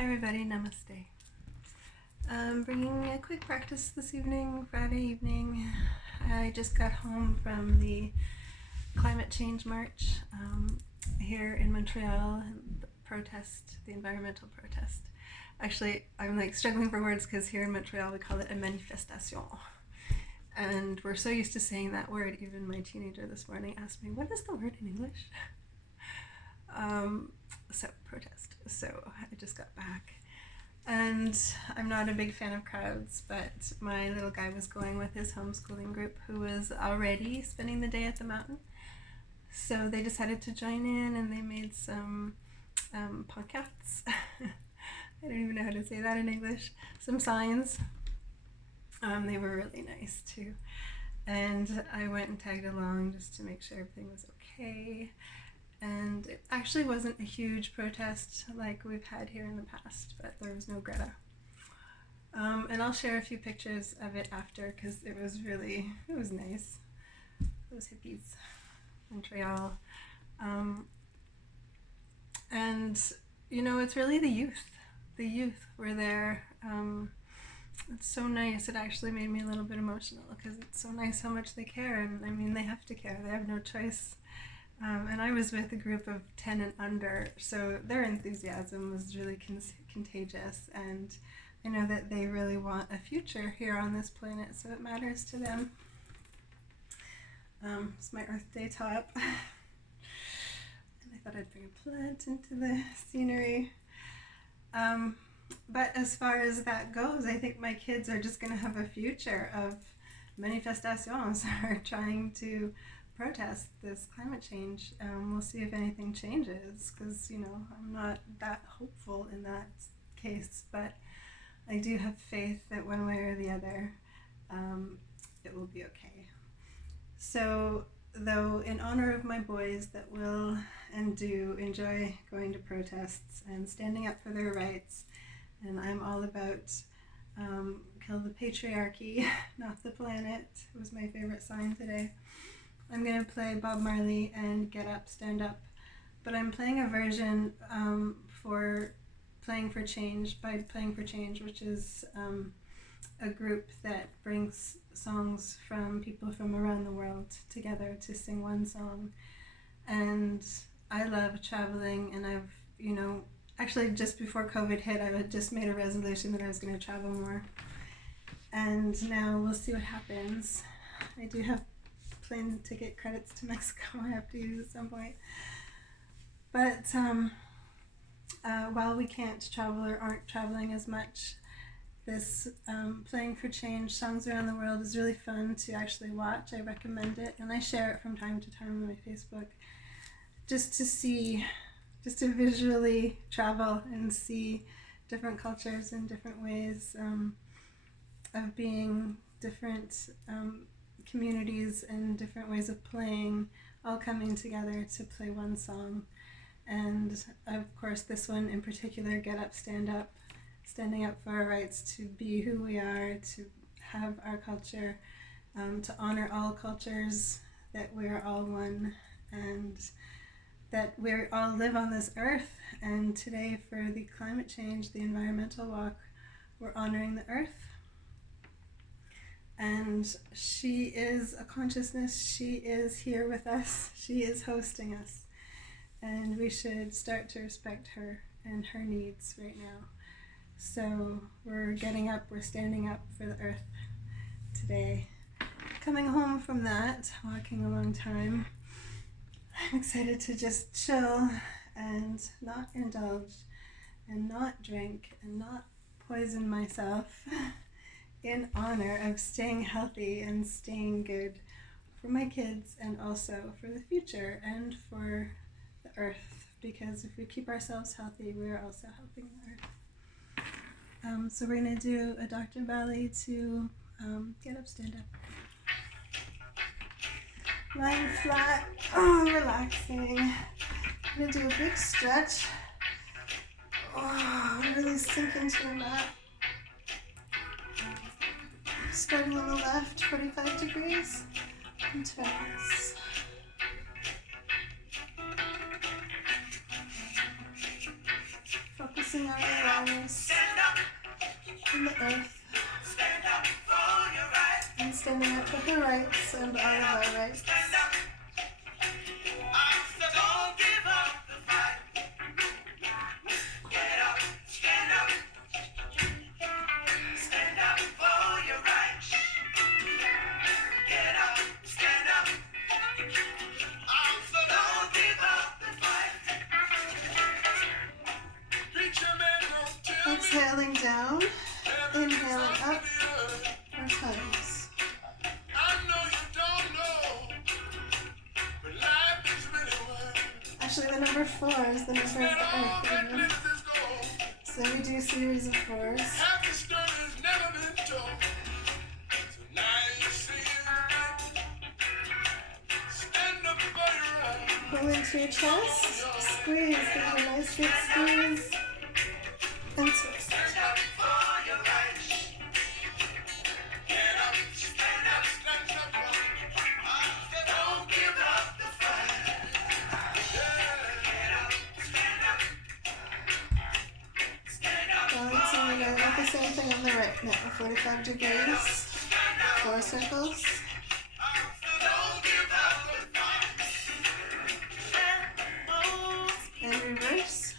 Hi everybody, namaste. I'm bringing a quick practice this evening, Friday evening. I just got home from the climate change march here in Montreal, the environmental protest. Actually, I'm like struggling for words because here in Montreal we call it a manifestation. And we're so used to saying that word, even my teenager this morning asked me, what is the word in English? So protest. So I just got back. And I'm not a big fan of crowds, but my little guy was going with his homeschooling group who was already spending the day at the mountain. So they decided to join in and they made some pancartes. I don't even know how to say that in English. Some signs. They were really nice too. And I went and tagged along just to make sure everything was okay. And it actually wasn't a huge protest like we've had here in the past, but there was no Greta. And I'll share a few pictures of it after because it was nice. Those hippies, Montreal. And, you know, it's really the youth. The youth were there. It's so nice. It actually made me a little bit emotional because it's so nice how much they care. And I mean, they have to care. They have no choice. And I was with a group of 10 and under, so their enthusiasm was really contagious, and I know that they really want a future here on this planet, so it matters to them. It's my Earth Day top, and I thought I'd bring a plant into the scenery. But as far as that goes, I think my kids are just going to have a future of manifestations, or trying to protest this climate change. We'll see if anything changes because, you know, I'm not that hopeful in that case, but I do have faith that one way or the other it will be okay. So, though, in honor of my boys that will and do enjoy going to protests and standing up for their rights, and I'm all about kill the patriarchy, not the planet, was my favorite sign today. I'm going to play Bob Marley and Get Up, Stand Up, but I'm playing a version for Playing for Change, by Playing for Change, which is a group that brings songs from people from around the world together to sing one song. And I love traveling, and I've, you know, actually just before COVID hit, I had just made a resolution that I was going to travel more. And now we'll see what happens. I do have plane ticket credits to Mexico I have to use at some point. But while we can't travel or aren't traveling as much, this Playing for Change, Songs Around the World is really fun to actually watch. I recommend it, and I share it from time to time on my Facebook just to visually travel and see different cultures and different ways of being, different communities and different ways of playing, all coming together to play one song. And of course this one in particular, Get Up, Stand Up, standing up for our rights to be who we are, to have our culture, to honor all cultures, that we're all one, and that we all live on this earth. And today for the climate change, the environmental walk, we're honoring the earth. And she is a consciousness, she is here with us, she is hosting us. And we should start to respect her and her needs right now. So we're getting up, we're standing up for the earth today. Coming home from that, walking a long time, I'm excited to just chill and not indulge and not drink and not poison myself in honor of staying healthy and staying good for my kids and also for the future and for the earth, because if we keep ourselves healthy, we're also helping the earth. So we're going to do a Dr. Bali to Get Up, Stand Up. Lying flat, relaxing. I'm going to do a big stretch. Really sink into your mat. Starting on the left, 45 degrees, and twist. Focusing on your in the earth, and standing up for her rights and all of our rights. Exhaling down, inhaling up 4 times. Actually, the number 4 is the number of the earth. So we do a series of 4s. Pull into your chest, squeeze, give it a nice big squeeze, and twist. The same thing on the right now, 45 degrees, 4 circles. And reverse.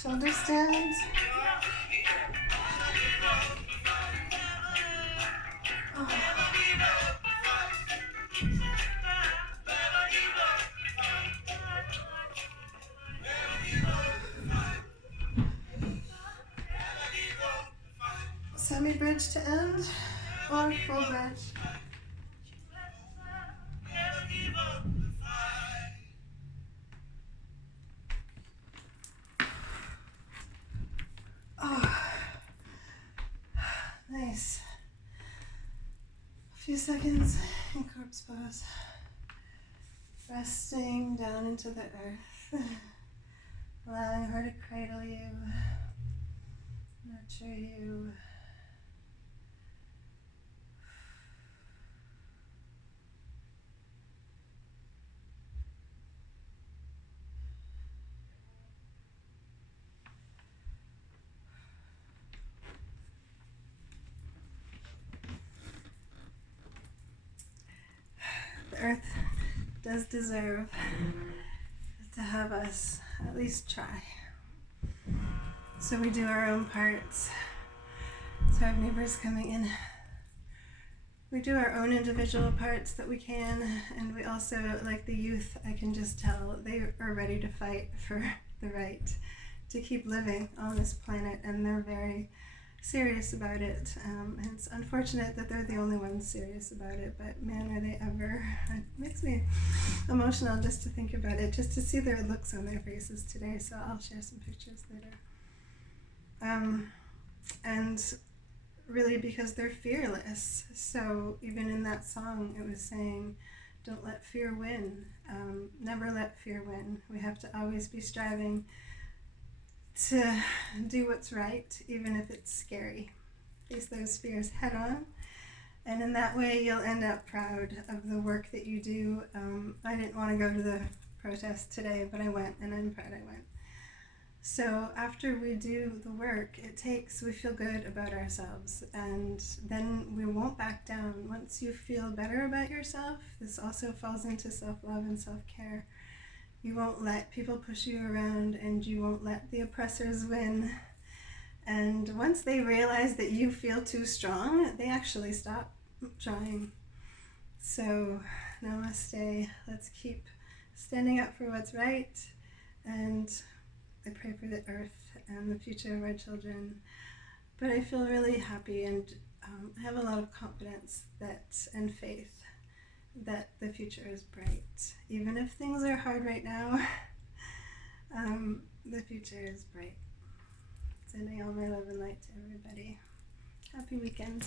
Shoulder stands. Semi-bridge to end or full bridge. Nice. A few seconds in corpse pose. Resting down into the earth. Allowing her to cradle you, nurture you. The earth does deserve to have us at least try. So we do our own parts. So our neighbors coming in. We do our own individual parts that we can, and we also, like the youth, I can just tell they are ready to fight for the right to keep living on this planet, and they're very serious about it. And it's unfortunate that they're the only ones serious about it, but man, are they ever. It makes me emotional just to think about it, just to see their looks on their faces today. So I'll share some pictures later. And really, because they're fearless. So even in that song, it was saying, don't let fear win. Never let fear win. We have to always be striving to do what's right, even if it's scary. Face those fears head on, and in that way you'll end up proud of the work that you do. I didn't want to go to the protest today, but I went, and I'm proud I went. So after we do the work, we feel good about ourselves, and then we won't back down. Once you feel better about yourself, this also falls into self-love and self-care. You won't let people push you around, and you won't let the oppressors win. And once they realize that you feel too strong, they actually stop trying. So, namaste. Let's keep standing up for what's right. And I pray for the earth and the future of our children. But I feel really happy, and I have a lot of confidence and faith that the future is bright. Even if things are hard right now, the future is bright. Sending all my love and light to everybody. Happy weekend.